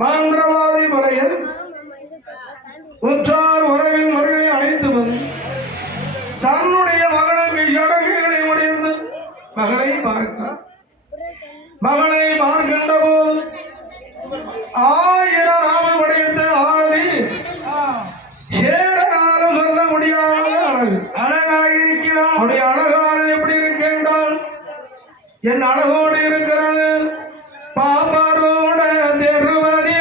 மாந்திரவாதி பலையன் உற்றார் உறவின் மருகனை அழைத்து வந்து தன்னுடைய மகனுக்கு சடங்குகளை முடிந்து மகளை பார்க்கின்ற போது 1000 நாமம் படைத்த ஆதி சேடனாலும் சொல்ல முடியாத அழகாயிருக்கிறார். அவருடைய அழகானது எப்படி இருக்கின்றால் என் அழகோடு இருக்கிறது. பாப்பாரோட தெருவதிலே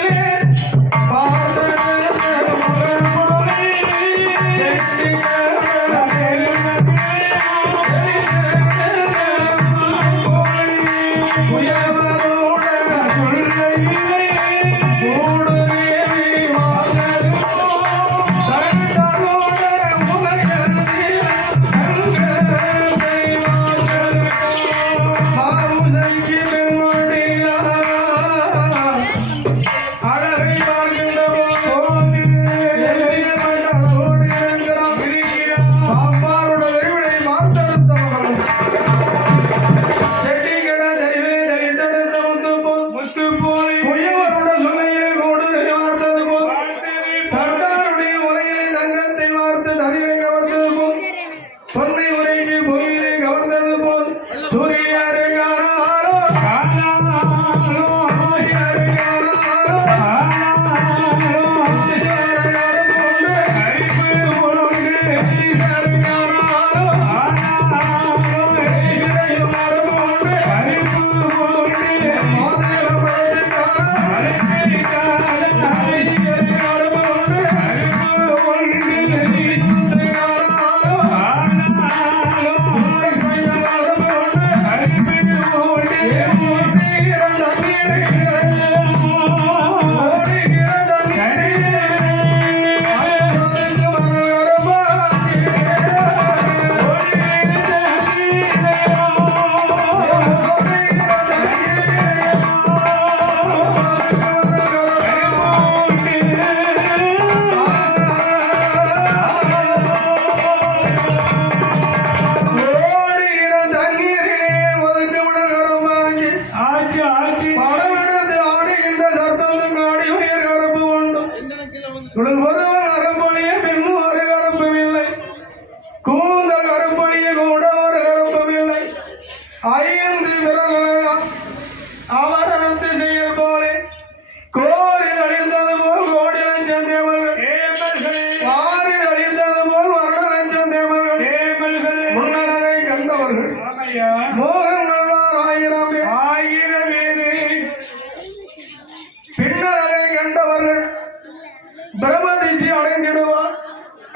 பிரம்மதிஷ்டி அடைந்திடுவான்.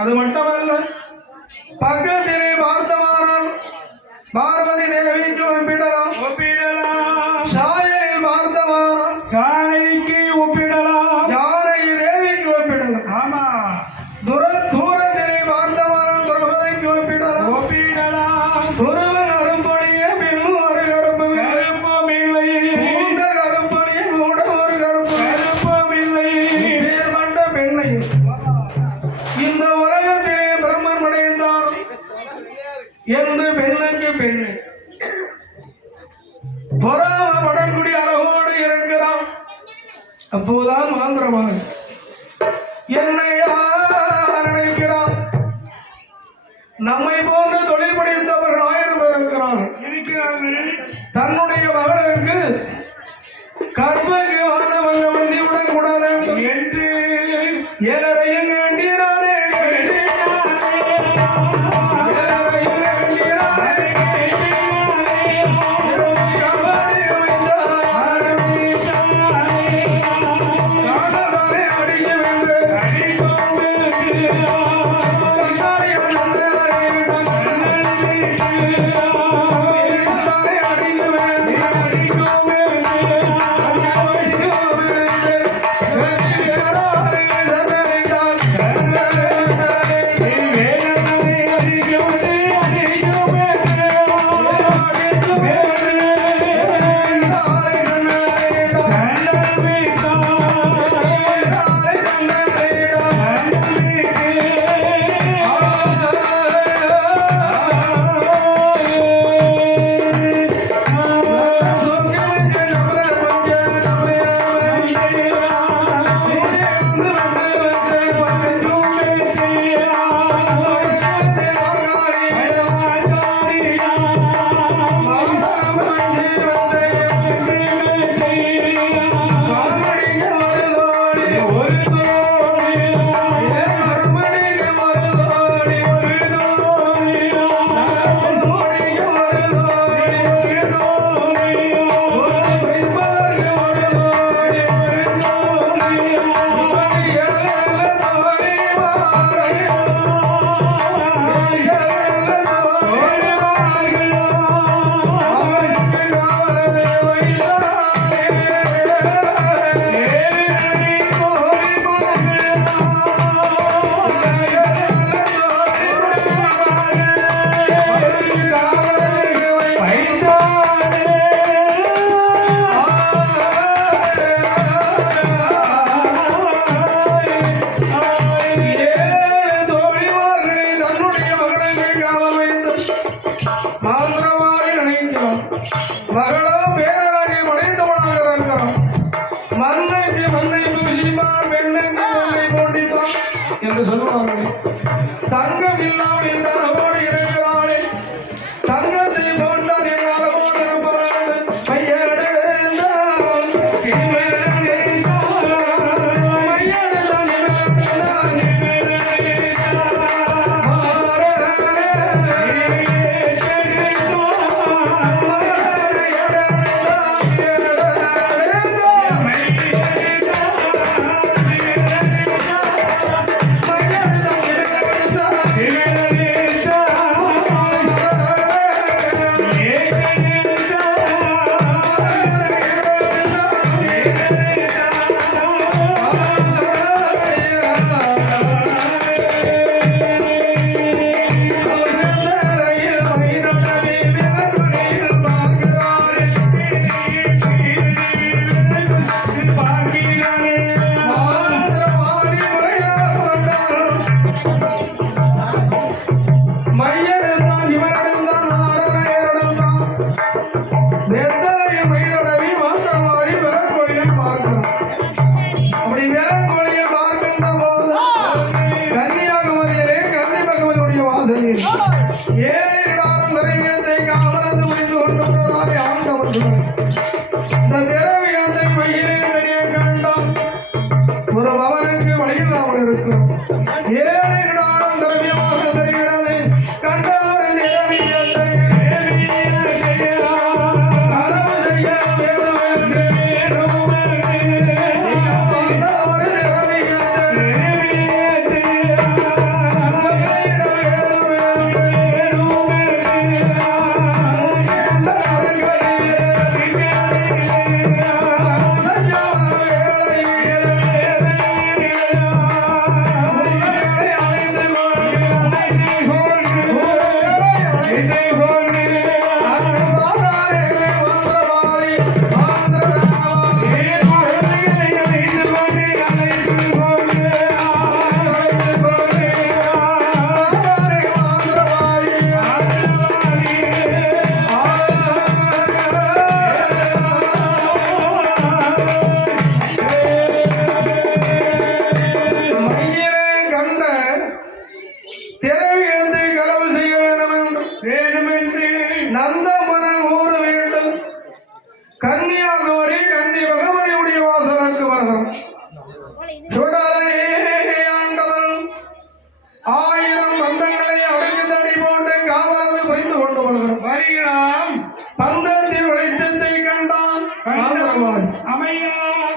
அது மட்டுமல்ல, பக்கத்திலே பார்த்தமானால் பார்வதி தேவிக்கு ஒப்பிடலாம், சாயலில் பார்த்தமானால் சாயலிக்கு ஒப்பிடலாம், யானை தேவிக்கு ஒப்பிடலாம். ஆமா, தூரத்திலே பார்த்தமானால் துரபதிக்கு ஒப்பிடலாம். துருவன் அரும்பொழியே பின்னும் ஒரு கருப்பு இல்லை, கூந்தல் கருப்பொழியே கூட ஒரு கருப்பு இல்லை. பேர்பட்ட பெண்ணையும் இந்த உலகத்திலே பிரம்மன் படைத்தார் என்று பெண்ணுக்கு பெண்ணு பொறாமப்படக்கூடிய அளவோடு இருக்கிறான். அப்போதான் மாந்திரமாக என்னை நினைக்கிறான். நம்மை போன்று தொழில் படைத்தவர்கள் 1000 பேர் இருக்கிறார்கள். தன்னுடைய மகளுக்கு ஏழரையும் வேண்டினாரே ஏழரையும் வேண்டினாரே காவடி வைத்தார் காணதானே அடிக்க வென்று கண்ணாடி அண்ணாரிடம் தானே அடிக்க வென்று மகளோ பேரழகை மடைந்தவளாக இருக்கிறோம் மண்ணைக்கு மண்ணை பூசிப்பார் பெண்ணுக்கு மண்ணை போட்டிப்பார் என்று சொல்லுவார்கள் தங்கம் இல்லாமல் இந்த அளவோடு இருக்கிறாளே தங்கத்தை போட்டால் என் அளவோடு இருப்பார்கள் மையெடுத்தான்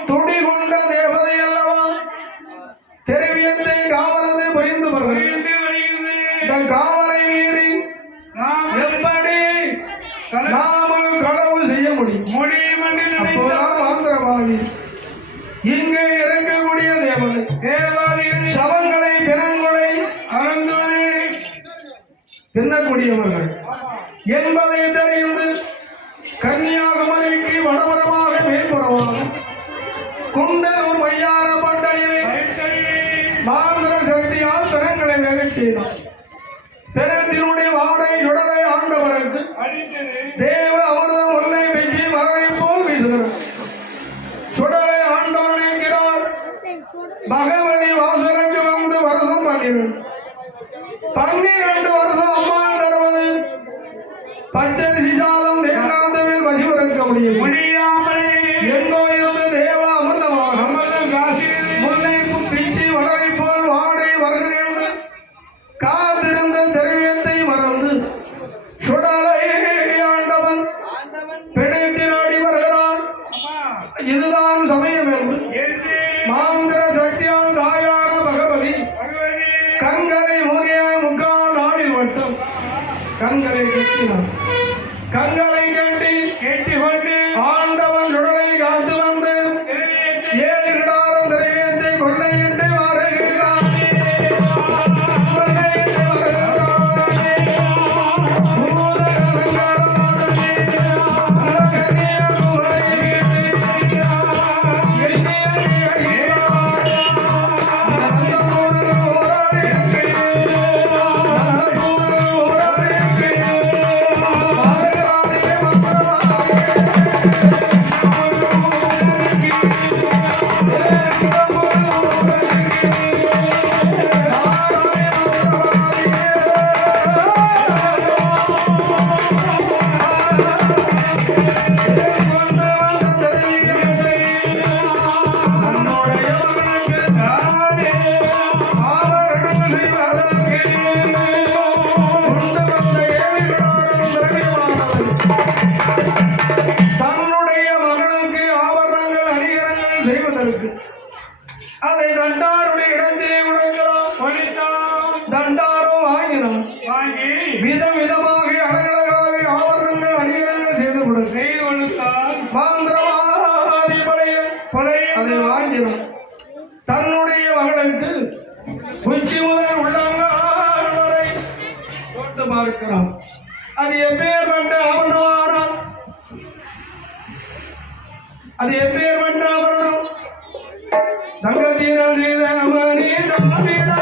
துடி கொண்ட தேவதை அல்லவா தெரிவியத்தை காவலதை புரிந்து வருகிறது. இந்த காவலை மீறி எப்படி நாமல் களவு செய்ய முடியும்? அப்போதான் ஆந்திரவாதி இங்கே இறங்கக்கூடிய தேவதை சவங்களை பிணங்களை தின்னக்கூடியவர்கள் என்பதை தெரிந்து கன்னியாகுமரிக்கு வடபுறமாக மேற்புறமாக குண்டலூர் மையான பண்டலிலே மாந்திர சக்தியால் திறங்களை வேகச் செய்தார். திறத்தினுடைய வாடை சுடலை ஆண்டவருக்கு தேவ அமிர்தம் ஒன்றை வெற்றி மகனை போல் வீசுகிறார். சுடலை ஆண்டவன் என்கிறார் பகவதி வாசலுக்கு வந்து வருஷம் 12 வருஷம் அம்மா தருவது பச்சரிசி சாதம் தேவநாதவில் வசிவரக்க முடியும். எங்கோ இருந்து தேவ அமிர்தமாக முல்லை பிச்சி வளரை போல் வாடை வருகிறது. காத்திருந்த திரவியத்தை மறந்து சுடலை ஆண்டவன் பிணைத்தினாடி வருகிறான். இதுதான் சமயம் என்று மாந்திர சக்தியால் தாயான பகவதி கண்களை மூறிய முக்கால் நாளில் மட்டும் கண்களை கட்டினார். கண்களை கட்டி ஆண்டவன் சுடலை காத்து வந்து 7 கிடாரம் திரவியத்தை கொள்ளையிட்டு வருகிறார். அதை தண்டாருடைய இடத்திலே உடைக்கிறான். தண்டாரோ வாங்கினான். விதம் விதமாக அழகழகாக ஆவரணங்கள் அணிகலங்கள் செய்து கொடுத்தான். மாந்திரவாதி அதை வாங்கினான். தன்னுடைய மகளுக்கு உச்சி முதல் உள்ளங்கால் வரை போட்டு பார்க்கிறான். அது எப்பேற்பட்ட ஆவரணமானான்? அது எப்பேற்பட்ட ஆவரணம்? தங்கத்தினால் செய்த மணி தாவிடா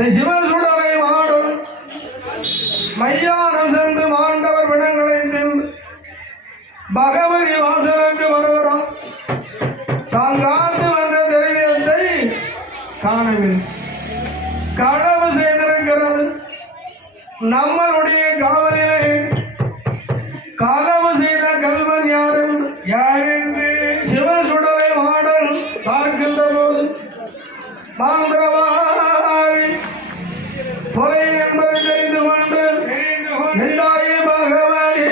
இந்த சிவசுடலை மாடும் மையானம் சென்று மாண்டவர் பிணங்களை தின்று பகவதி வாசலுக்கு வருகிறார். தான் காத்து வந்த திரவியத்தை காணவில்லை. களவு செய்திருக்கிறது. நம்மளுடைய காவலிலே களவு செய்த கல்வன் யாரென்று சிவசுடலை மாடல் பார்க்கின்ற போது மாந்திரவாதி கொலை என்பதை தெரிந்து கொண்டு எந்தாயே பகவானே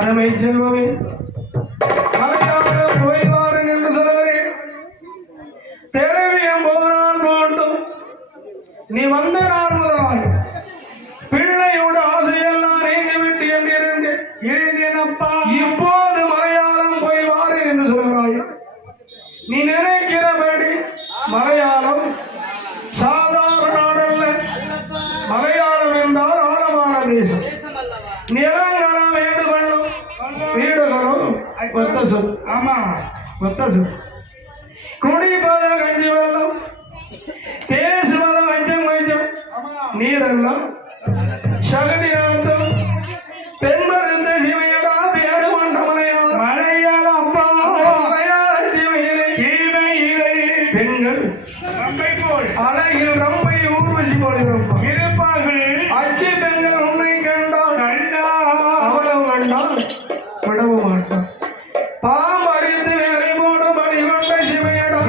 அருமை செல்வமே மலையாளம் போய்வாரன் என்று சொல்கிறேன். தெரவியம் போனால் போட்டும் நீ வந்த நாள் முதலாய் பிள்ளையோட ஆசையெல்லாம் நீங்கிவிட்டு என்றிருந்தேனப்பா. இப்போது மலையாளம் போய்வாரன் என்று சொல்கிறாய். நீ நினைக்கிறபடி மலையாளம் சாதாரண நாடல்ல. மலையாளம் என்றால் ஆழமான தேசம். நிலங்களும் வீடு வெள்ளம் வீடுகளும் ஒத்த சொல். ஆமா, ஒத்த சொல். குடிப்பத கஞ்சி வெள்ளம், பேசுவத வஞ்சம் கொஞ்சம், நீரெல்லாம் சகதி நாத்தம், பெண்மருந்த சிவையடா பேரு கொண்ட மலையாளம். அப்பா மலையாள சிவையிலே பெண்கள் அழகில் ரம்பை ஊர்வசி போல இருப்பார்கள். அச்சு பெண்கள் உன்னை கண்டால் அவளவு கண்டால் விடவ மாட்டான். பாம்படித்து வேலை போடு படி கொண்ட சிவையடா,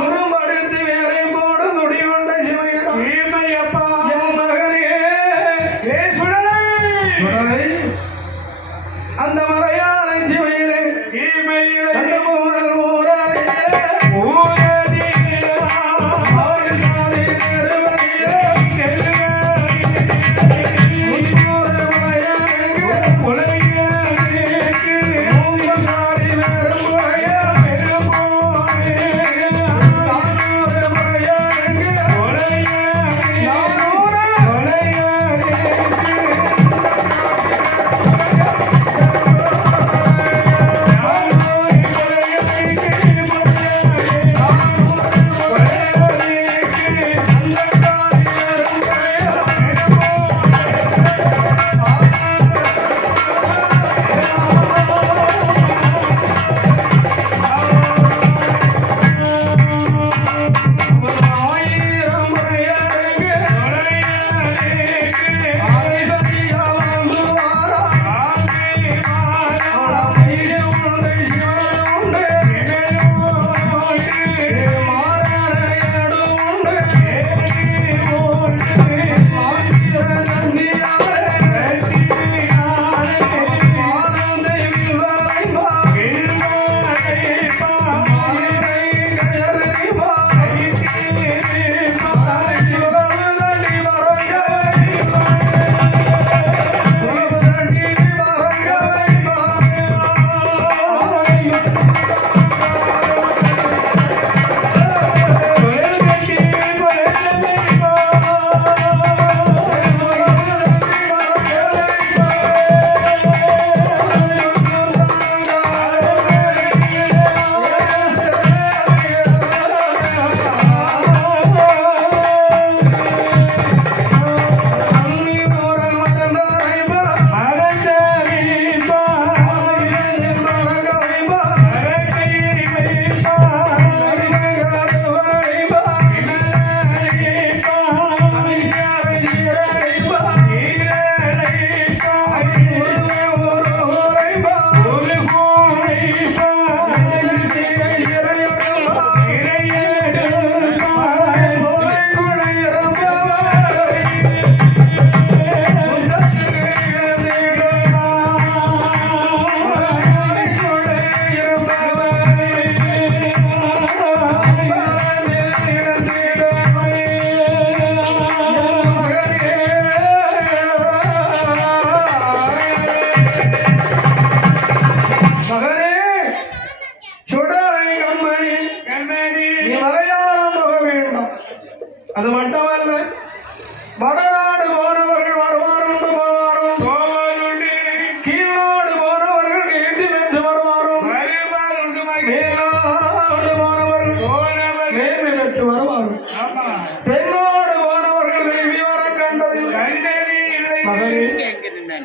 குறும்படித்து வேலை போடு துடி கொண்ட சிவையடா. என் மகனே சுடலை அந்த மலையாள சிவையிலே அந்த மூரல் மூராதே உலக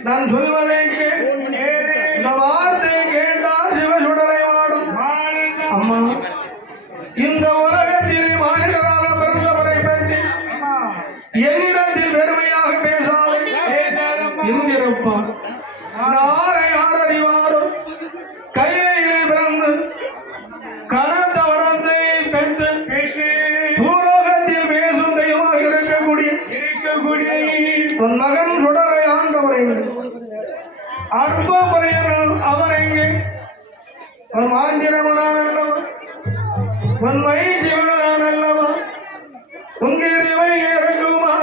நான் சொல்வதை கேள். இந்த வார்த்தை கேட்டால் சிவசுடலை வாடும். அம்மா, இந்த உலகத்திலே மானிடராக பிறந்தவரை பற்றி என்னிடத்தில் பெருமையாக பேசாது என்கிறப்பார். நாளை யார் அறிவாரோ கையிலே பிறந்து கனத்த வரத்தை பெற்று பூலோகத்தில் பேசும் தெய்வமாக இருக்கக்கூடிய உன் மகன் சுடலை ஆண்டவரை அற்புறையர் அவர் எங்கே? உன் மாந்திரமனான் அல்லவா? உன் மகிழ்ச்சி விடுதான் அல்லவா? உங்கள் இவை இறங்குமா?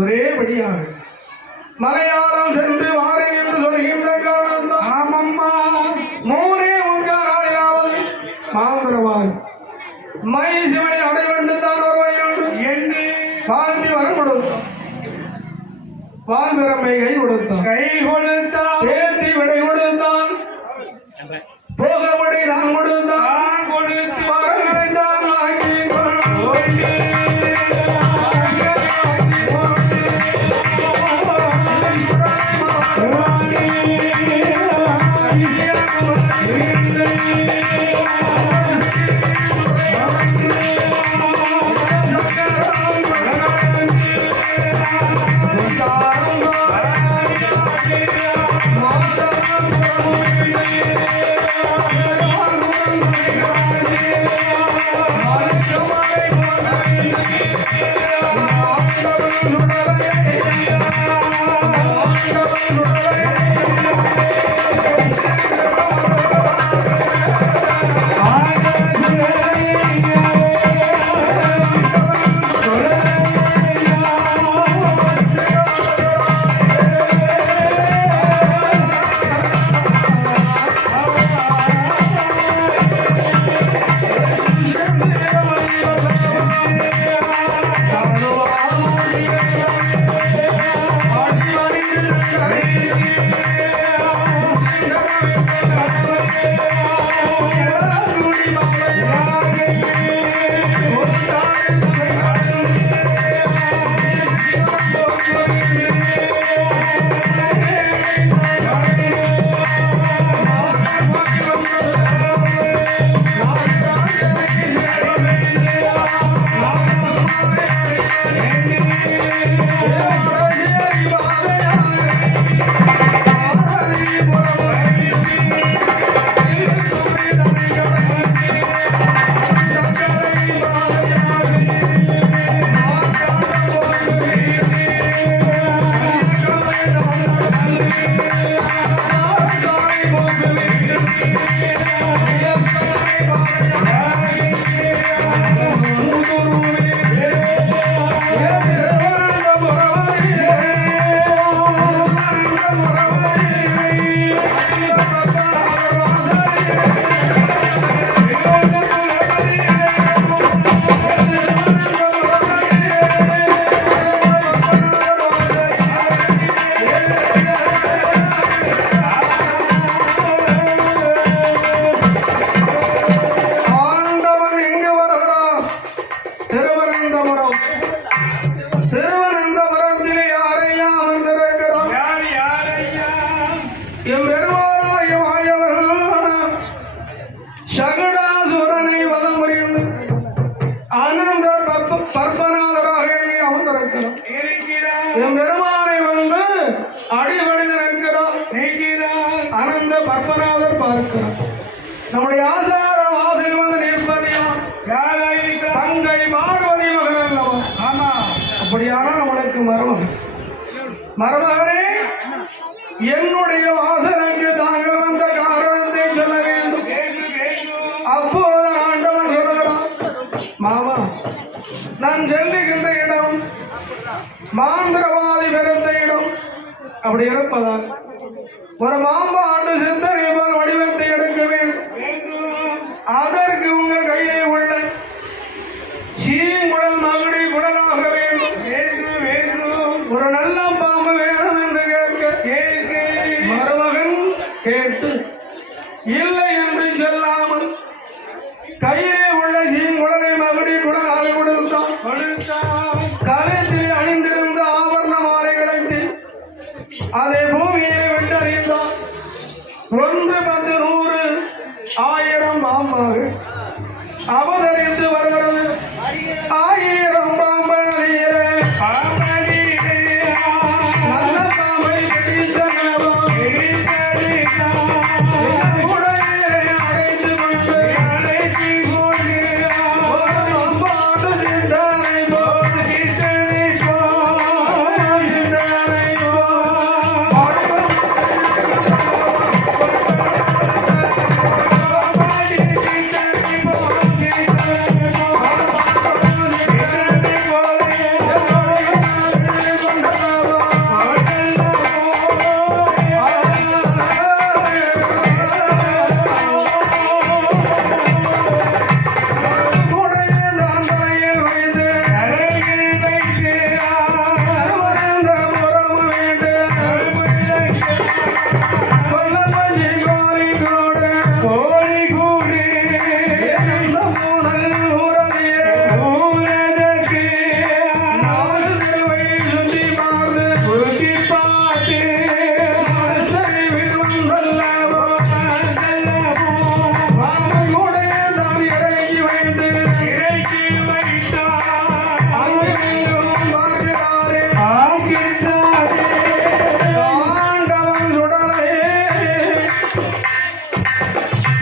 ஒரேபடியாக மலையாளம் சென்று வாரேன் என்று சொல்கின்ற காரணம் மூனே முன்கால் நாளிலாவது மாந்திரவாய் மை சிவனை அடைவென்று தான் வருவாய் என்று வாழ்ந்து வர கொடுத்தான். வாழ்விறமை கை கொடுத்தான், தேர்த்தி விடை கொடுத்தான், போகவிடை தான் கொடுத்தான், பறவை தான் ஆக்கி Hare எம்பெருமானை வந்து அடிபணிந்து நிற்கிறார். அனந்த பத்மநாதர் பார்க்கிறார். நம்முடைய ஆசார வாசல் வந்து நிற்பது தங்கை பார்வதி மகன் அல்லவா? அப்படியானால் நம்மளுக்கு மருமகனே என்னுடைய வாசலுக்கு தாங்கள் வந்த காரணத்தை சொல்ல வேண்டும். அப்போது ஆண்டவன் சொல்லுகிறான், மாமா நான் செல்லுகின்ற இடம் மாந்திரவாதி பிறந்த இடம். அப்படி இருப்பதால் ஒரு மாம்பாண்டு சித்தரை போல் வடிவத்தை எடுக்க வேண்டும். அதற்கு உங்கள் கையிலே உள்ள சீங்குழல் மகுடி குடலாக வேண்டும். ஒரு நல்ல பாம்பு வேணும் என்று கேட்க மருமகன் கேட்டு இல்லை என்று சொல்லாமல் கையிலே உள்ள சீங்குழலை மகுடி குடலாக கொடுத்தான். கழுத்தில் அணிந்திருந்த ஆபரண மாலைகளை அதை பூமியை விட்டறிந்தான். 1 10 100 1000 பாம்பாக அவதரித்து வருகிறது. 1000 பாம்பதியிலே நல்ல பாம்பை பிடித்தனவோ உடனே அடைந்து கொண்டு ஒரு பாம்பாடு சிந்தனை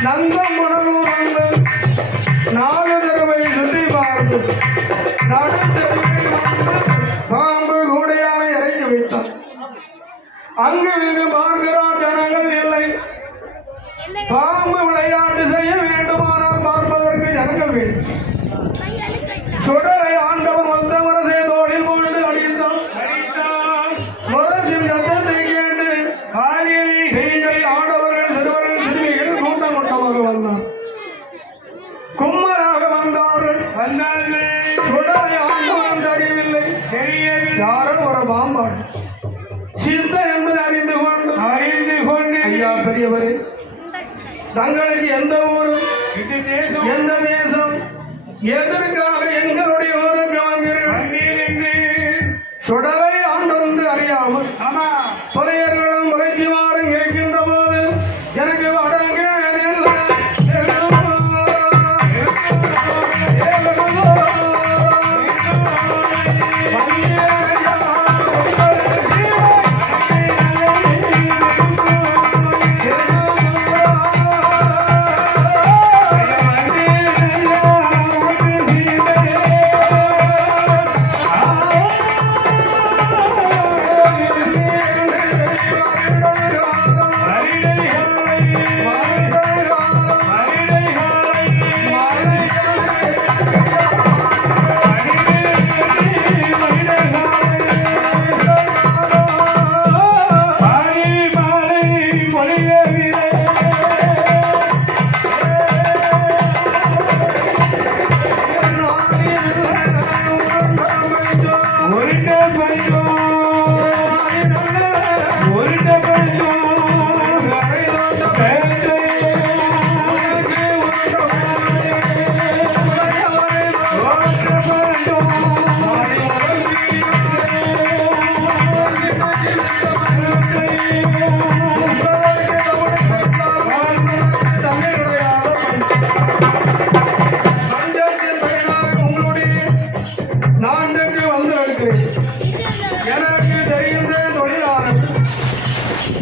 நந்தமணலூர் வந்து 4 தடவை சுற்றி பார்த்து நடுத்தருவில் வந்து பாம்பு கூடையானை இறக்கி வைத்தார். அங்கு இங்கு பார்க்கிறார், ஜனங்கள் இல்லை. பாம்பு விளையாட்டு செய்ய வேண்டுமானால் பார்ப்பதற்கு ஜனங்கள் வேண்டும். சுடலை ஆண்டவன் வந்த முரசை தோளில் போட்டு அடித்தான். முரசின் ரத்தத்தை கேட்டு பெண்கள், ஆடவர்கள், சிறுவர்கள், சிறுமிகள் கூட்டம் கூட்டமாக வந்தார். கும்மராக வந்தார்கள். சுடலை ஆண்டவன் தெரியவில்லை. யாரோ ஒரு பாம்பாடு சித்தன் என்பதை அறிந்து கொண்டு ஐயா பெரியவரே, தங்களுக்கு எந்த ஊரு, எந்த தேசம், எதற்காக எங்களுடைய ஊருக்கு வந்தீர்கள்? சுடலை ஆண்டு அறியாமல் புலையர்களும் உழைக்குமாறும் கேட்கின்ற போது எனக்கு வடங்க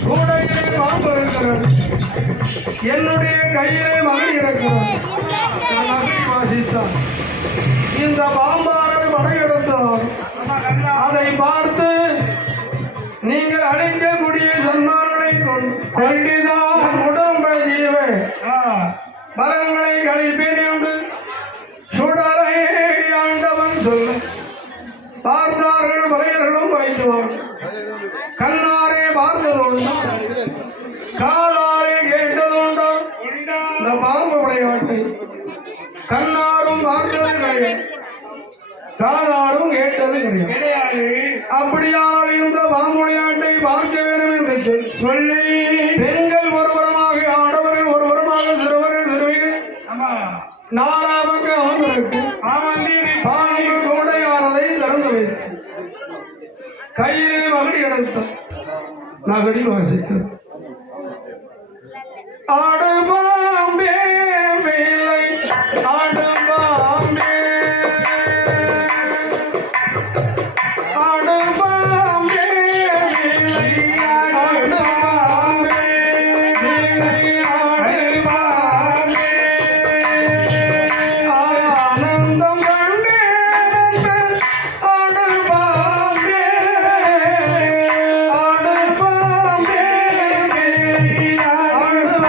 கூடையிலே பாம்பு இருக்கிறது, என்னுடைய கையிலே மகன் இருக்கிறது. வாசித்தான். இந்த பாம்பானது படையெடுத்தால் அதை பார்த்து நீங்கள் அழைக்கக்கூடிய சன்மார்களை கொண்டுதான் உடம்ப ஜீவ பலங்களை கழிப்பேன் என்று சுடலை ஆண்டவன் சொல்ல பார்த்தார்கள். பகையர்களும் வைத்துவார்கள். கண்ணாரே பார்த்ததுண்டா, காலாரே கேட்டதுண்டா இந்த பாம்பு விளையாட்டை? கண்ணாரும் பார்த்தது கிடையாது, காதாரும் கேட்டது கிடையாது. அப்படியானால் இந்த பாம்பு விளையாட்டை பார்க்க வேண்டும் என்று சொல்லி பெண்கள் ஒருவரமாக, ஆடவர்கள் ஒருவரமாக, சிறுவர்கள் சிறுமிகள் நாலாவுக்கு அமர்ந்திருக்கு. பாம்பு கூடையானதை திறந்து வைத்து கையிலே மகடி எடுத்த மகடி வாசிக்க ஆடுபாம்பே வேலை ஆடுபாம்பே ஆடுபாம்பே வேலை ஆடுபாம்பே வேலை ஆடுபாம்பே ஆனந்தம் கண்டேன் ஆடுபாம்பே ஆடுபாம்பே வேலை ஆடுபாம்பே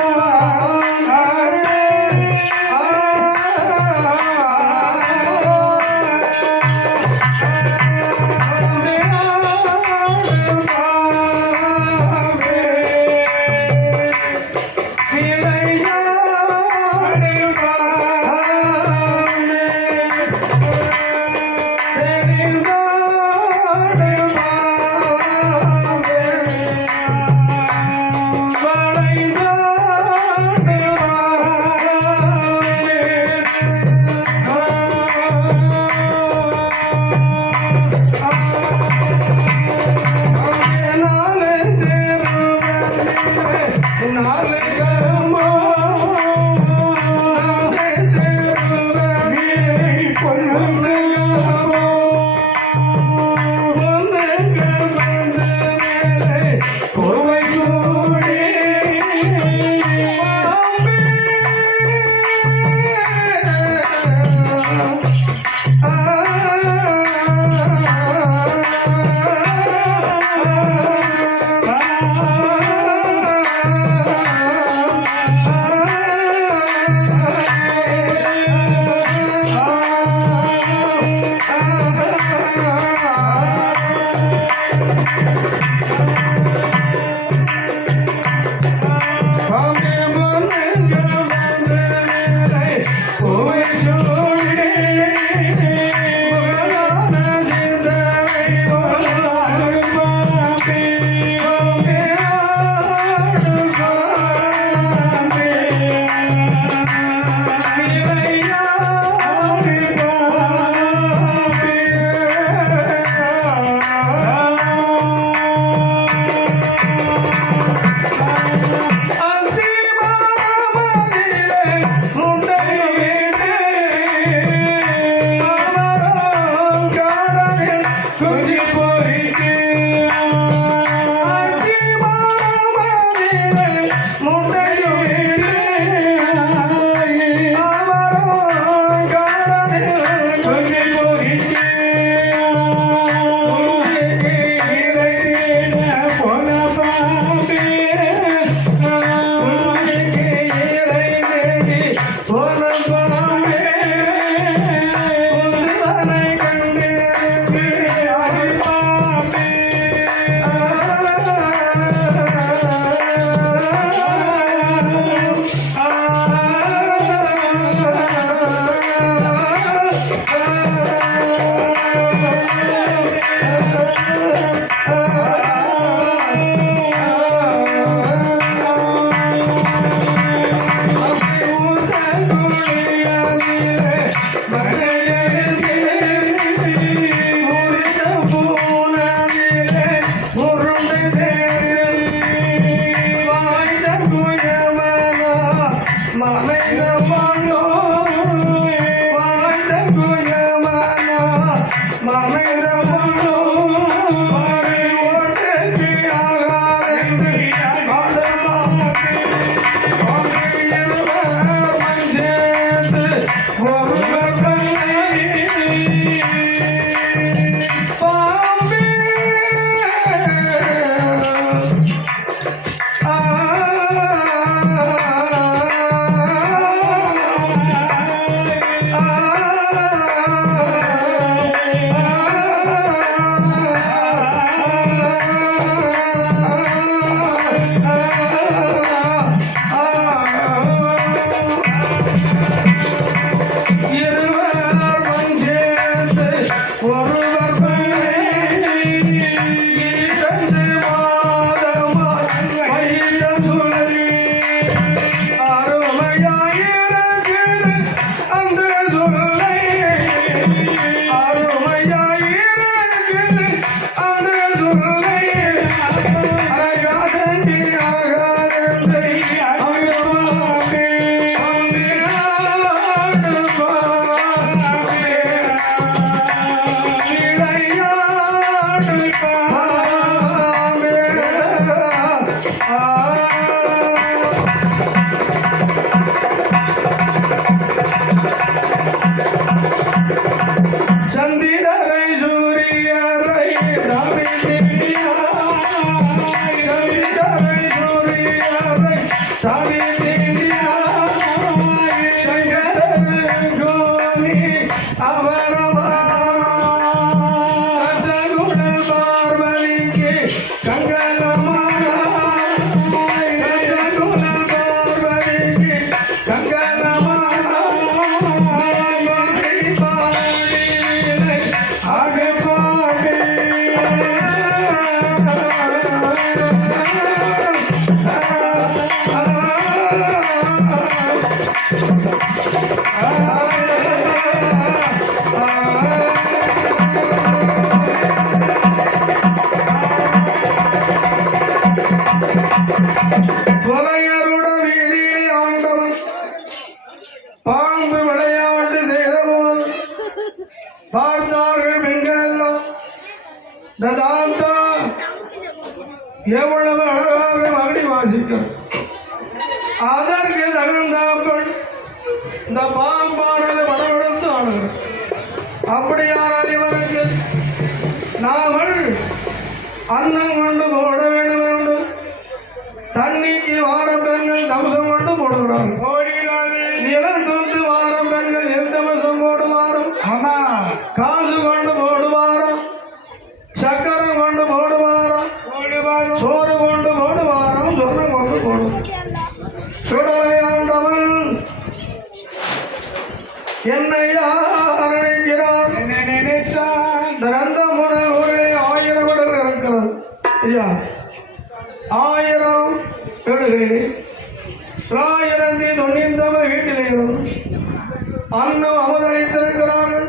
எவ்வளவு அழகாக மகடி வாசிக்கிறார். அதற்கு தகுந்தாப்பள் இந்த பாம்பானது படமெடுத்து ஆடுகிறார். அப்படியானால் இவருக்கு நாங்கள் அன்னம் கொண்டு போட வேண்டும் என்று தண்ணிக்கு வாரம் பெண்கள் தமசம் கொண்டு போடுகிறார்கள். நிலம் தூந்து வாரம் பெண்கள் நெல் தமசம் போடுவாரம், காசு கொண்டு போடுவாரம், சக்கரம் கொண்டு போடுவாரம், சோறு கொண்டு போடுவாரம், சொர்ணம் கொண்டு போடுவார். சுடலையாண்டவன் என்னை யார் நினைக்கிறார்? நந்த முதல் ஒரு 1000 விடல் இருக்கிறது ஐயா. 1000 வீடுகளில் 1099 வீட்டில் இருந்து அன்னம் அமுதளித்திருக்கிறார்கள்.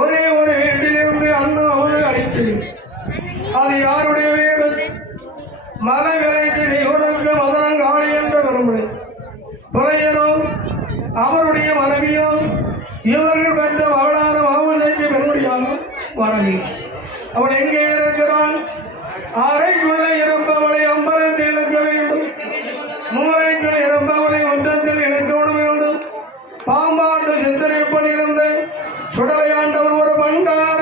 ஒரே ஒரு வீட்டிலிருந்து அன்னம் அமுது அளிக்கிறேன். அது யாருடைய வீடு? மலை விலைக்கு கொடுக்க மதனங்காளி என்ற பெருமுறை புலையனோ அவருடைய மனைவியோ இவர்கள் பெற்ற மகளான மாவுசைக்கு பெருமுடியாக வரவில்லை. அவள் எங்கே இருக்கிறான்? அறைக்குள்ளே இருப்பவளை அம்பலத்தில் இழக்க வேண்டும், மூளைக்குள் இருப்பவளை ஒன்றத்தில் இழக்க வேண்டும். பாம்பாட்டு சிந்தனைப்படி இருந்த சுடலையாண்டவர் ஒரு பண்டார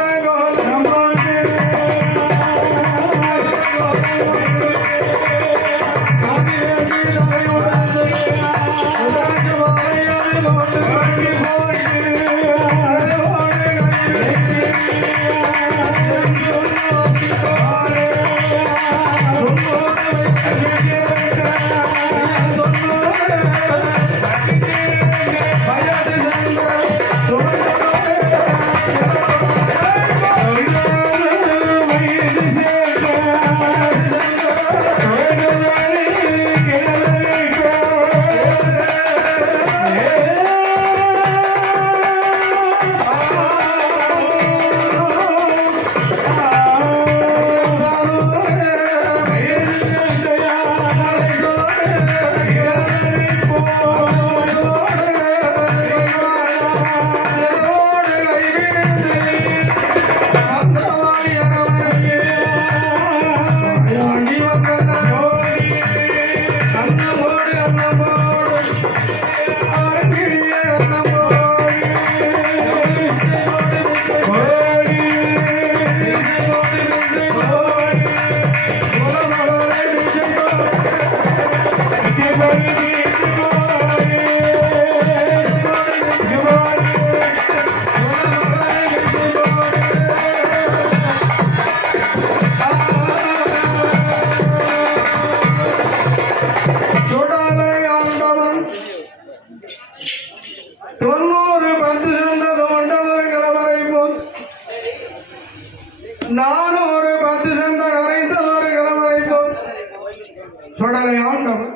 சுடலையாண்டவன்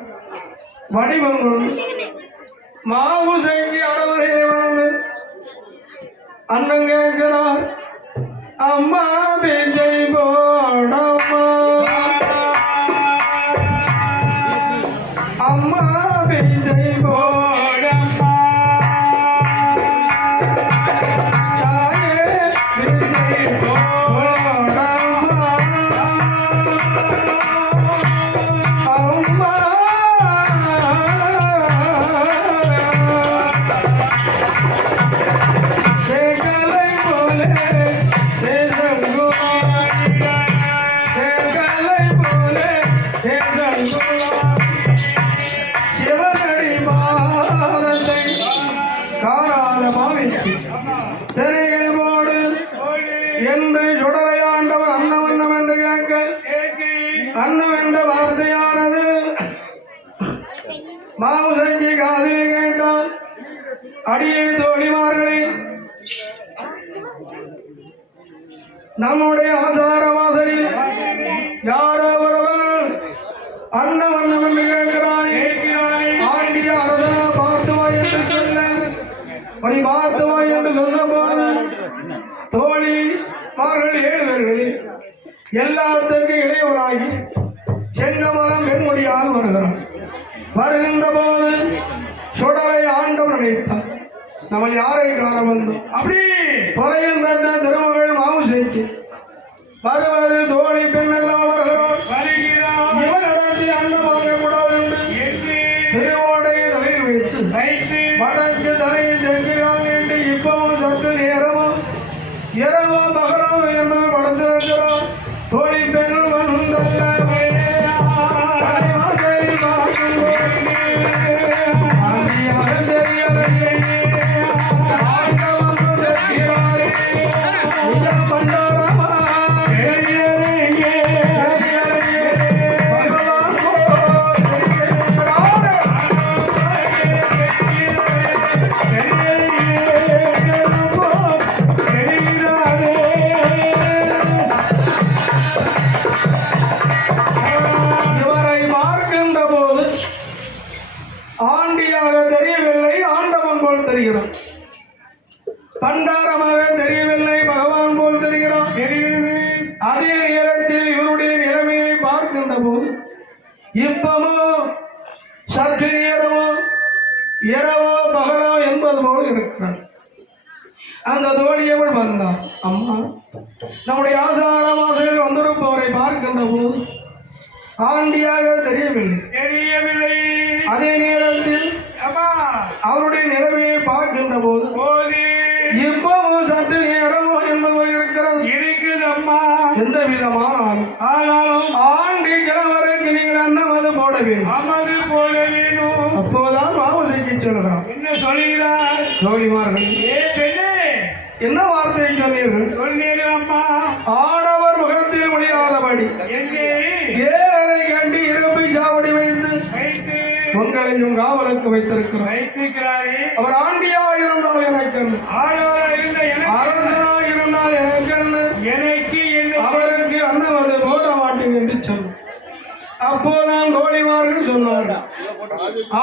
வடிவம் கொண்டு மாவுசைக்கு அரவணையை வந்து அண்ணன் கேட்கிறார். அம்மா பிஞ்சை போடம்மா, அம்மா பிஞ்சை போடம்மா, தாயே பிஞ்சை போடம்மா, அம்மா தேகலை போலே சிவனடி பாதத்தை காணாத மாவிற்கு திரைகள் போடு என்று சுடலையாண்டவன் அன்னவண்ணம் என்று கேட்க அன்னம் என்ற வார்த்தையானது மாவுசைக்கு காதிலே கேட்டால் அடியே தோழிமார்களே, நம்முடைய ஆசார வாசலில் யாரோ ஒருவர் அன்னம் அன்னம் என்று கேட்கிறானே, ஆண்டிய அரசனா பார்த்துவாய் என்று சொல்ல அப்படி பார்த்துவாய் என்று சொன்ன போது தோழி மார்கள் 7 பேர்களில் எல்லாத்துக்கும் இளையவனாகி செங்கமலம் வெண்முடியால் வருகிறான். வருகின்ற போது சுடலை ஆண்டவன் நினைத்தான், நம்ம யாரை காண வந்தோம்? அப்படி தொலையும் பெற்ற திருமகள் மாவுசைக்கு வருவது தோழி பெண் எல்லாம் வருகிறோம். பார்க்கின்ற போது இப்பமோ சற்று நேரமோ இரவோ பகலோ என்பது போல் இருக்கிறார். அந்த தோழியவள் வந்தார். அம்மா, நம்முடைய ஆசார மாசையில் வந்திருப்பவரை பார்க்கின்ற போது ஆண்டியாக தெரியவில்லை. அதே நேரத்தில் அவருடைய நிலைமையை பார்க்கின்ற போது இப்பமோ சற்று நேரமோ என்பது இருக்கிறது. எந்த விதமான ஆண்டி கிழவருக்கு நீங்கள் அன்னமது போட வேண்டும். அப்போதான் மாவசைக்கு சொல்கிறான். என்ன சொல்கிறார்? தோழிமார்கள், என்ன வார்த்தையை சொன்னீர்கள்? ஆடவர் முகத்தில் முடியாதபடி ஏழரை கண்டு இரும்பு சாவடி வைத்து உங்களையும் காவலுக்கு வைத்திருக்கிறார். அவர் ஆண்டியா இருந்தால் எனக்கு, அரசனா இருந்தால் எனக்கு, அவருக்கு அன்னவது போட மாட்டேன் என்று சொன்னார். அப்போதான் தோழிமார்கள் சொன்னார்கள்,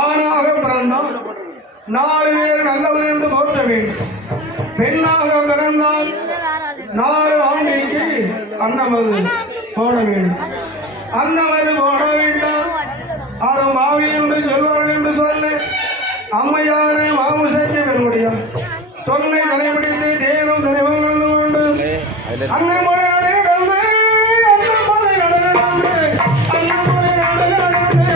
ஆணாக பிறந்தால் 4 பேர் நல்லவன் என்று போற்ற வேண்டும். பெண்ணாக பிறந்தால் 4 ஆண்டிக்கு அன்னமது போட வேண்டும். அன்னமது போட வேண்டாம் அது மாவி என்று சொல்வார்கள் என்று சொல்ல அம்மையாரே மாமுசைக்கு பெருமுடியும் தொன்னை தலைபிடித்து தேனும் நினைவுகள் உண்டு. அன்னமொழி நடந்து அன்னமலை நடந்து அன்னமொழி நடந்து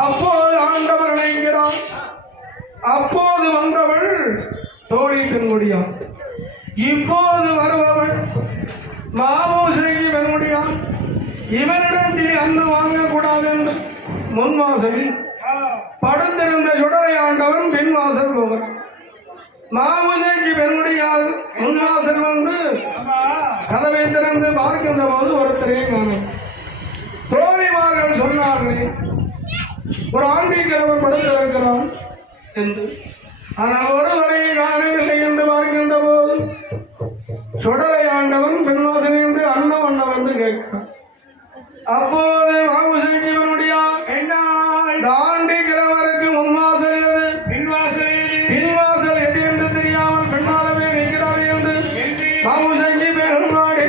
அப்போது ஆண்டவர் நினைக்கிறான். அப்போது வந்தவள் தோழி பெண்முடியான். இப்போது வருபவள் மாமூசைக்கு பெண்முடியான். இவனிடத்தில் அன்னம் வாங்கக்கூடாது என்று முன்வாசலில் படுத்திருந்த சுடலை ஆண்டவன் பின்வாசல் போவார். மாமுசைக்கு பெண்முடியால் முன்வாசல் வந்து கதவை திறந்து பார்க்கின்ற போது ஒருத்தரே காணும். தோழிமார்கள் சொன்னார்களே, ஒரு ஆண்டி கிழவன் படுத்திருக்கிறான் என்று. ஆனால் ஒருவரை காணவில்லை என்று பார்க்கின்ற போது சுடலை ஆண்டவன் பெண்வாசன் என்று அன்னம் அண்ணம் என்று கேட்கிறான். அப்போது மாமுசைக்கு பெண்முடியால் ஆண்டி கிழவருக்கு முன்வாசல் எது, பின்வாசல் எது என்று தெரியாமல் பெண்ணாலவே நிற்கிறார்கள் என்று மாமுசைக்கு பெண்மாடி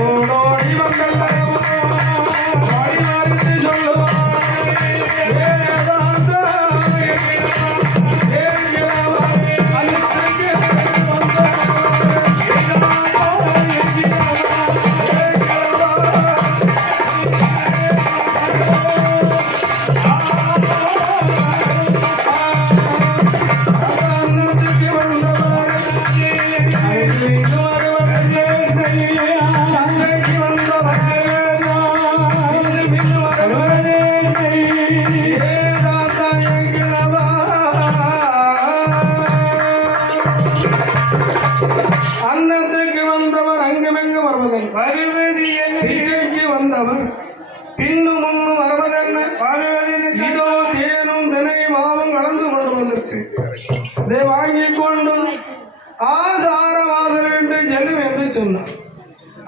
ஓடோடி வந்தல்ல வாடி மாறித்து சொல்லுவார். பிச்சைக்கு வந்தவர் பின்னும் முன்னும் வருவதென்ன இதோ தேனும் தினை மாவும் கலந்து கொண்டு வந்திருக்கு இதை வாங்கிக் கொண்டு ஆசார வாசல் என்று செல்லும் என்று சொன்னார்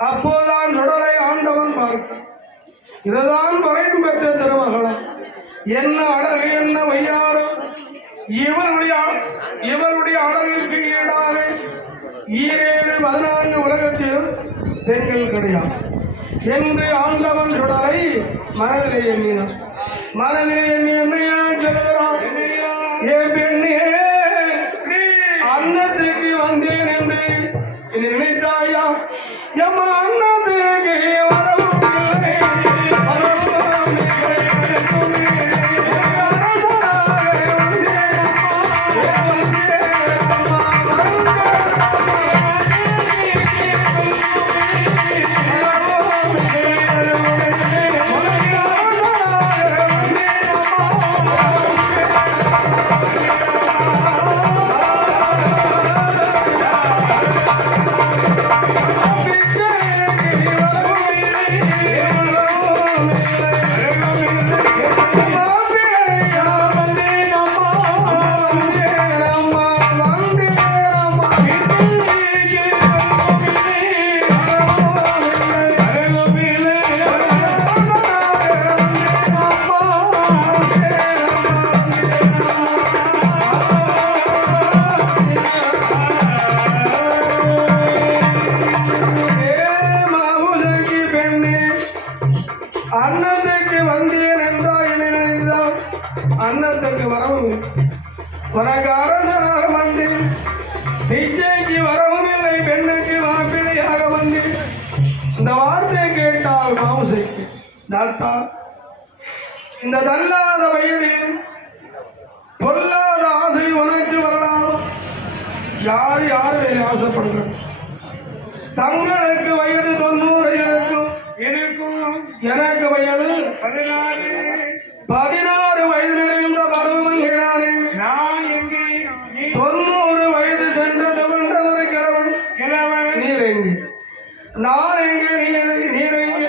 அப்போதான் சுடலை ஆண்டவன் பார்க்க இதுதான் பகையும் பெற்ற திருமகளம் என்ன அழகு என்ன வையாரம் இவருடைய அழகுக்கு ஈடாக 14 உலகத்திலும் பெண்கள் கிடையாது என்று ஆண்டவன் சுடலை மனதிலே எண்ணினார் மனதிலே எண்ணி என்னையா சொல்லுகிறான் ஏ பெண்ணே அன்னத்துக்கு வந்தேன் என்று நினைத்தாயா எம்மா அன்னத்துக்கு வரவும் இல்லை வரவும் இல்லை அன்னத்துக்கு வந்தேன் என்றால் என்ன நினைத்தால் அன்னத்துக்கு வரவும் உனக்கு அரசனாக வந்தேன் பிச்சைக்கு வரவும் இல்லை பெண்ணுக்கு மாப்பிள்ளையாக வந்தேன் இந்த வார்த்தை கேட்டால் மாவுசைக்கு தாத்தா இந்த தள்ளாத வயதில் பொல்லாத ஆசை உனக்கு வரலாம் யார் யார் வேலை ஆசைப்படுகிறார் தங்களுக்கு வயது 90 எனக்கு வயது 16 வயது நிறைந்த பருவமங்கிறானே 90 வயது சென்றது கொண்டதொரு கிழவன் நீர் எங்கே நான் எங்கே நீர் எங்கே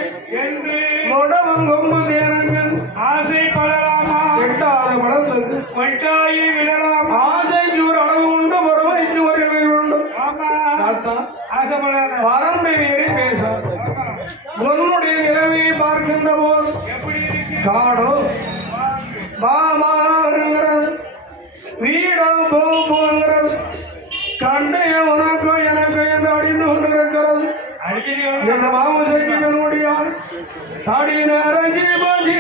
முடவன் கொம்பது எனக்கு ஆசைப்படலாமா எட்டாத பழத்துக்கு வட்டாயி விடலாம் ஆசைக்கு ஒரு அளவு உண்டு பொறுமைக்கு ஒரு இலை உண்டு தாத்தா வரம்பை மீறி பேச உன்னுடைய நிலைமையை பார்க்கின்ற போது காடோ பாமாங்கிறது வீடோ போங்கிறது கண்டைய உனக்கோ எனக்கோ என்று அடிந்து கொண்டிருக்கிறது என்ற மாமசைக்கு பெண்முடியார் தாடியின் அரஞ்சி பஞ்சி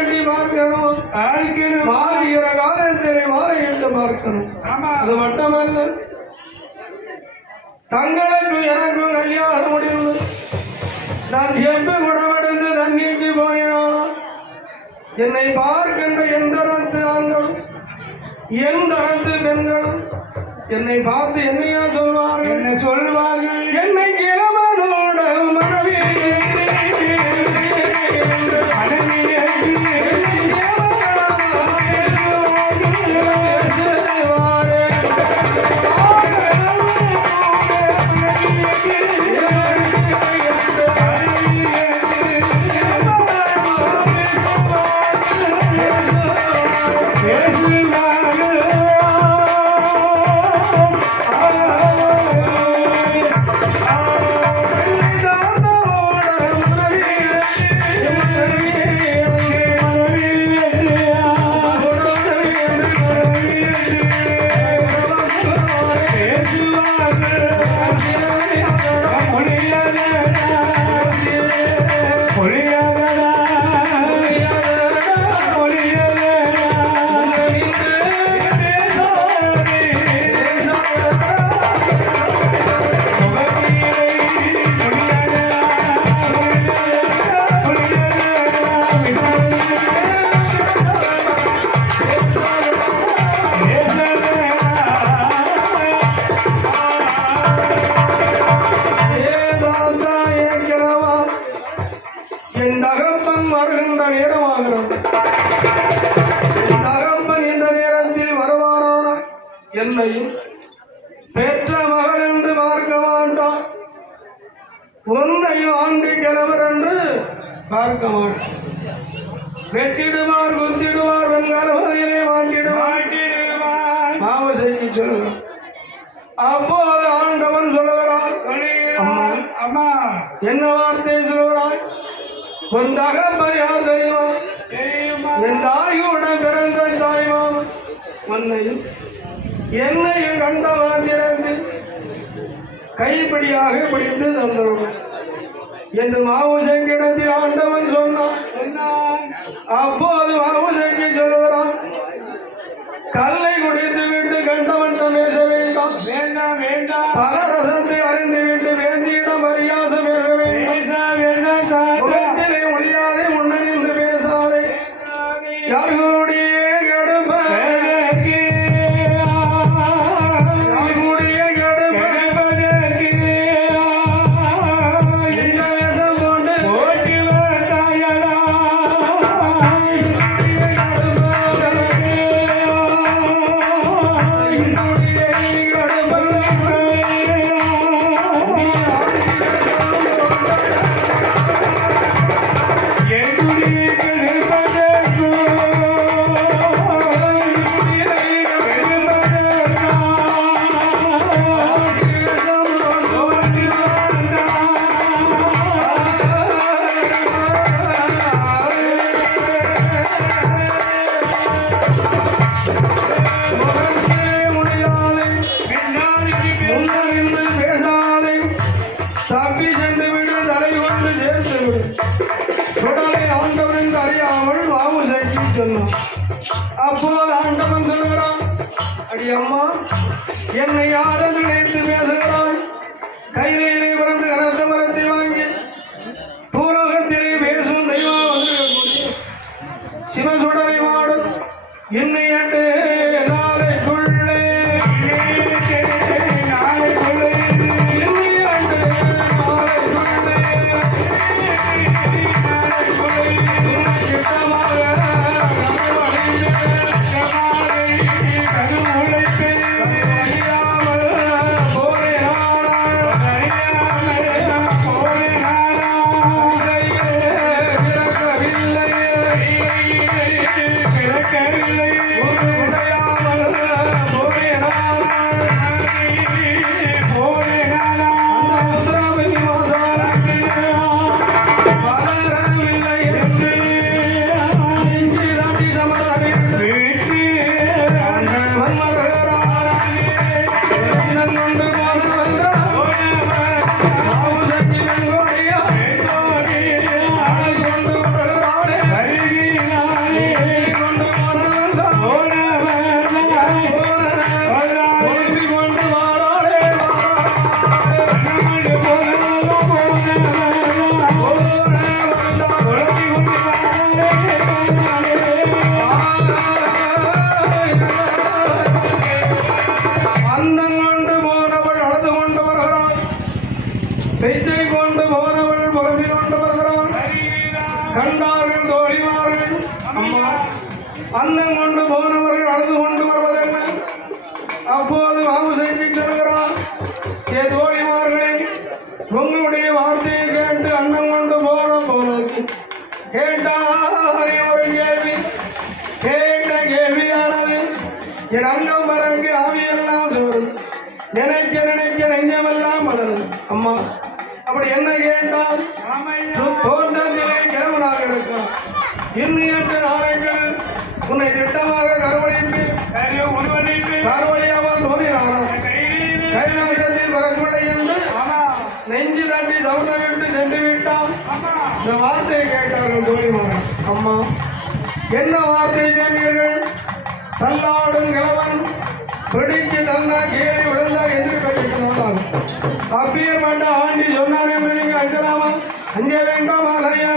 கட்டி பார்க்கணும், மாறுகிற காலத்திலே மாலையிட்டு பார்க்கணும். அது மட்டுமல்ல, தங்களுக்கு எனக்கும் கல்யாணம் முடிந்து நான் எம்பு குடமெடுத்து தண்ணிக்கு போகிறோம். என்னை பார்க்கின்ற எந்தரத்து ஆண்களும் எந்தரத்து பெண்களும் என்னை பார்த்து என்னையா சொல்வார்கள்? என்ன சொல்வார்கள்? என்னை கிழவனோட மனைவி என் தகப்பன் வருகின்ற நேரமாகிறது. என் தகப்பன் இந்த நேரத்தில் வருவாரான என்னையும் பெற்ற மகள் என்று பார்க்க மாட்டான், உன்னையும் ஆண்டு கிழவர் என்று பார்க்க மாட்டான். வெட்டிடுவார், குந்திடுவார், வெண்கலவதிலே மாட்டிடுவார், மாவசைக்கு சொல்லுவார். அப்போது ஆண்டவன் சொல்லுகிறான், அம்மா என்ன வார்த்தை சொல்லுகிறாய்? உன் தகப்பன் யார் தெரியுமா? என் தாயுடன் பிறந்த தாய்மாமன் உன்னையும் என்னையும் கண்ட மாத்திரத்தில் கைப்பிடியாக பிடித்து தந்துள்ளான் என்று மாவுசங்கிடத்தில் ஆண்டவன் சொன்னான். அப்போது மாவுசங்கி சொல்லுகிறான், கல்லை குடித்து விட்டு கண்டவன்டம் பேச வேண்டாம், பல ரசத்தை அறிந்து விட்டு வேந்தியிடம் அறியாத பேச வேண்டாம், முகத்திலே ஒளியாதே முன்ன நின்று பேசாதே, யாருடைய கெடுப்ப யாருடைய கெடுப்ப இந்த வேஷம் கொண்டு ஓட்டி வந்தாயடா, தப்பி சென்று விடு, தலை கொண்டு சேர்த்து விடு, சுடலை ஆண்டவன் அறியாமல் மாவுசைக்கு சொன்னான். அப்போது ஆண்டவன் சொல்லுகிறான், அடி அம்மா, என்னை யாரை நினைத்து பேசுகிறாய்? கையிலே பிறந்து கனத்த மரத்தை வாங்கி பூலோகத்திலே பேசும் தெய்வம் வந்திருக்கக்கூடிய சிவசுடலை மாடும் என்னை அண்டு நாளைக்குள்ளே அன்னம் கொண்டு போனவர்கள் அழுது கொண்டு வருவதென்ன? அப்போது மாமுசைக்கு சொல்கிறார், ஏ தோழிமார்களே, உங்களுடைய வார்த்தையை கேட்டு அன்னம் கொண்டு போன போனதுக்கு கேட்டாரே ஒரு கேள்வி. கேட்ட கேள்வியானது என் அங்கம் மறங்கு ஆவியெல்லாம் சோறு, நினைக்க நினைக்க நெஞ்சமெல்லாம் மலரும். அம்மா அப்படி என்ன கேட்டால், தோன்றத்திலே கிழவனாக இருக்கான், இன்னும் 8 நாளைகள் உன்னை திட்டமாக கருவழிப்பு கருவழியாமல் தோன்றினாராம். கைலாசத்தில் வரவில்லை என்று நெஞ்சு தட்டி சவுத விட்டு சென்று விட்டான். இந்த வார்த்தையை கேட்டார்கள் தோழிமார்கள். அம்மா என்ன வார்த்தை சொன்னீர்கள்? தள்ளாடும் கிழவன் பிடிக்கு தள்ளா கீழே விழுந்தா எதிர்கொண்டு நோட்டாங்க. அப்பேற்பட்ட ஆண்டி சொன்னார் என்று நீங்க அஞ்சலாமா? அஞ்ச வேண்டாம் அலையா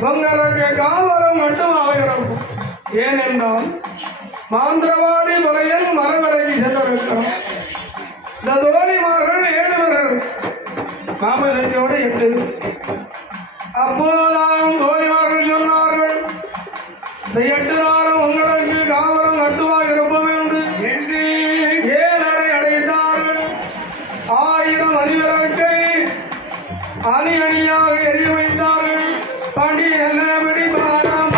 உங்களுக்கு காவலும் மட்டுமாக இருக்கும். ஏனென்றால் மாந்திரவாதி முறையில் மரவிலகி சென்றிருக்கிறோம். இந்த தோழிமார்கள் 7 பேர்கள், மாமசையோடு 8. அப்போதான் தோழிமார்கள் சொன்னார்கள், இந்த 8 நாளும் உங்களுக்கு காவலும் கட்டுவாக இருப்போம் என்று 7 அடைந்தார்கள். 1000 அணிவிளக்கை அணி அணியாக எரிய வைத்தார்கள். பணி நல்லபடி பாராம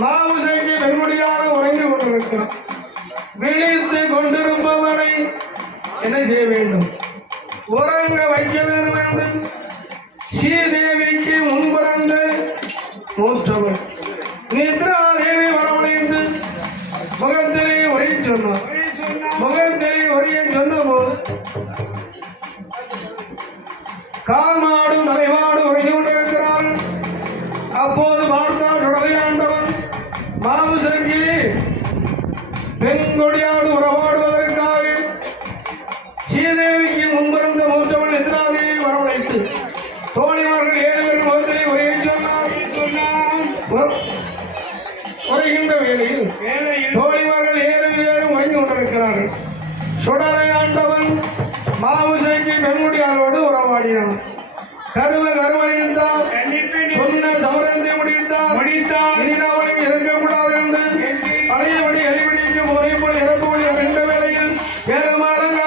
மாமுசைக்கு பெண்முடியாக உறங்கி கொண்டிருக்கிறான். விழித்து கொண்டிருப்பவனை என்ன செய்ய வேண்டும்? உறங்க வைக்க வேண்டும் என்று ஸ்ரீதேவிக்கு முன்பிறந்து மூற்றவள் நித்ரா தேவி வரவழைத்து முகத்திலே உரைய சொன்னார். முகத்திலே உரைய சொன்னபோது கால் மாடும் தலைமாடு உறங்கி கொண்டிருக்கிறார்கள். அப்போது பார்த்தால் உடவையாண்டவன் மாமுசங்கி பெண்கொடியாடு உறவாடுவதற்காக ஸ்ரீதேவிக்கு முன்பிறந்த மூற்றவன் எதிராதையை வரவழைத்து தோழிமார்கள் 7 பேர் முகத்திலே உரைய சொன்னார். உரைகின்ற வேளையில் தோழிமார்கள் 7 பேரும் உறங்கி கொண்டிருக்கிறார்கள். சுடலையாண்டவன் மாமுசைக்கு பெண்குடியாரோடு உறவாடினான். கருவழிந்தார், சொன்ன சமரத்தை முடித்தார். இனி அவனை இறக்கக்கூடாது என்று பழையபடி எலிபிடிக்கு ஒரே போல் இறப்புவழி அறிந்த வேளையில் 7 மாதங்கள்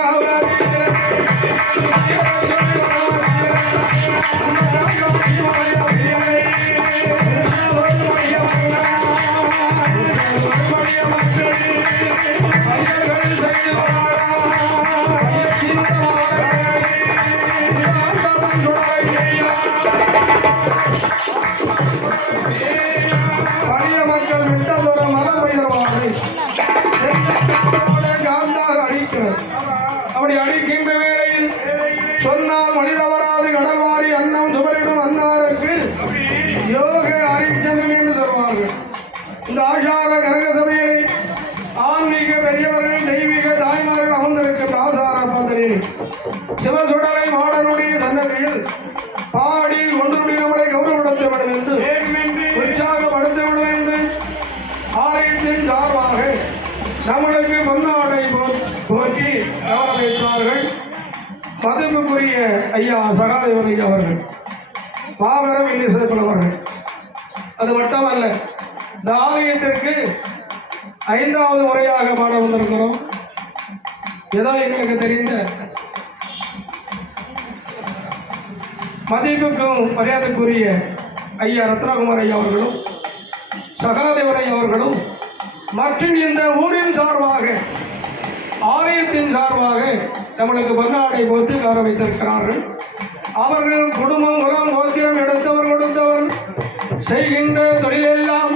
அடிப்பார்கள். அப்படி அடிக்கின்ற வேளையில் சொன்னால் மொழி தவறாது கடல்வாரி அன்னம் சுவரிடும் அன்னாருக்கு யோக அரிச்சந்திரன் என்று சொல்வார்கள். இந்த ஆஷாட கனக சபையிலே ஆன்மீக பெரியவர்கள் தெய்வீக தாய்மார்கள் அமர்ந்திருக்கின்ற ஆசார பந்தலில் சிவசுடலை மாடனுடைய சன்னதியில் பாடி ஒன்றுடைய நம்மளை கௌரவப்படுத்த வேண்டும் என்று உற்சாகப்படுத்த வேண்டும் என்று ஆலயத்தின் சார்பாக நம்மளுக்கு பொன்னாடை போற்றி கௌரவித்தார்கள். மதிப்புக்குரிய ஐயா சகாதேவன் ஐயா அவர்கள், மாபெரும் இல்லை சிறப்புள்ளவர்கள். அது மட்டுமல்ல, இந்த ஆலயத்திற்கு 5வது முறையாக பாட வந்திருக்கிறோம். ஏதோ எங்களுக்கு தெரிந்த மதிப்புக்கும் மரியாதைக்குரிய ஐயா ரத்னகுமார் ஐயா அவர்களும் சகாதேவன் ஐயா அவர்களும் மற்றும் இந்த ஊரின் சார்பாக ஆலயத்தின் சார்பாக நம்மளுக்கு பொன்னாடை போட்டு கௌரவித்திருக்கிறார்கள். அவர்கள் குடும்பம் குலம் கோத்திரம் எடுத்தவர் கொடுத்தவர் செய்கின்ற தொழிலெல்லாம்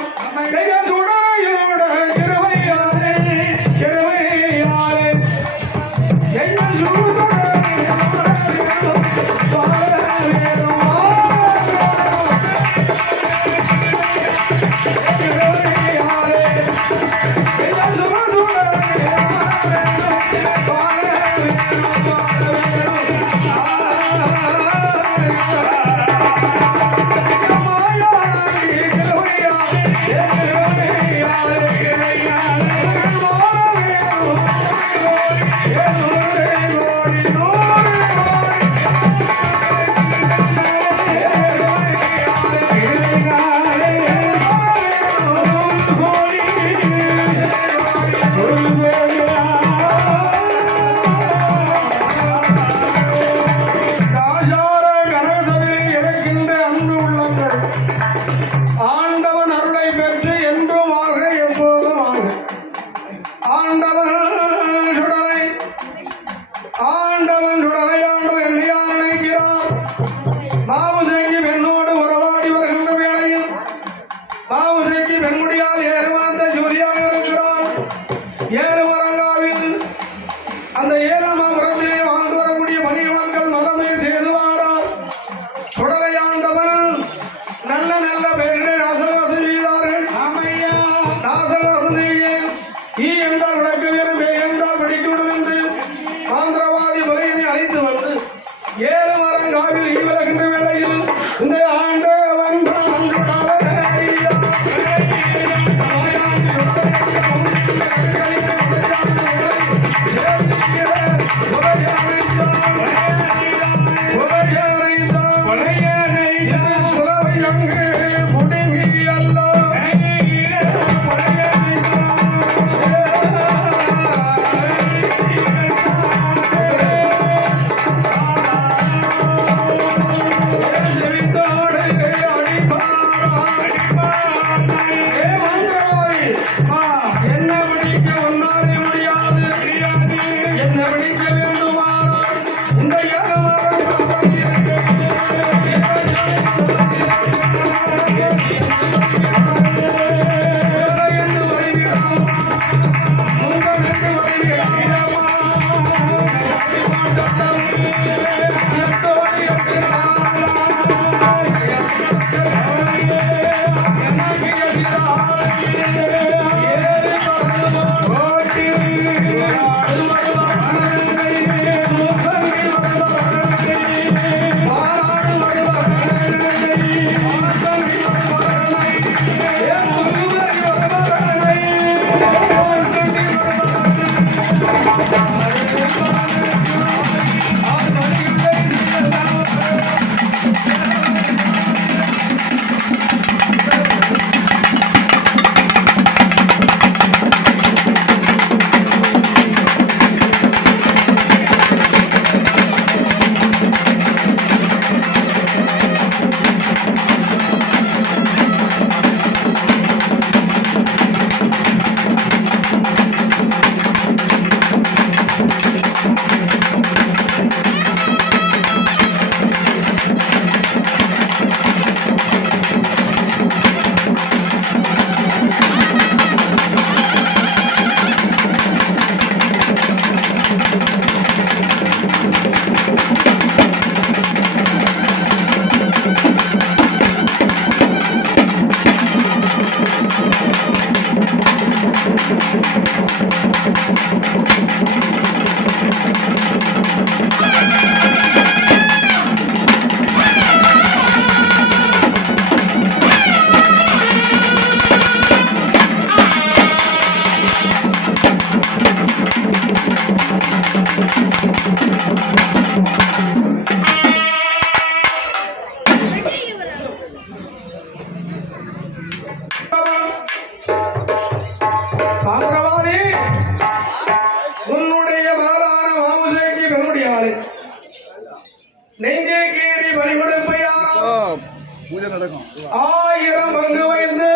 1000 பங்கு வைத்து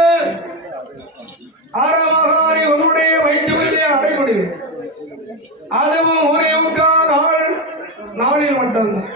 அறமகாரி உன்னுடைய வயிற்றுள்ளே அடைபடுவேன். அதுவும் ஒரே நாளில் மட்டும்தான்.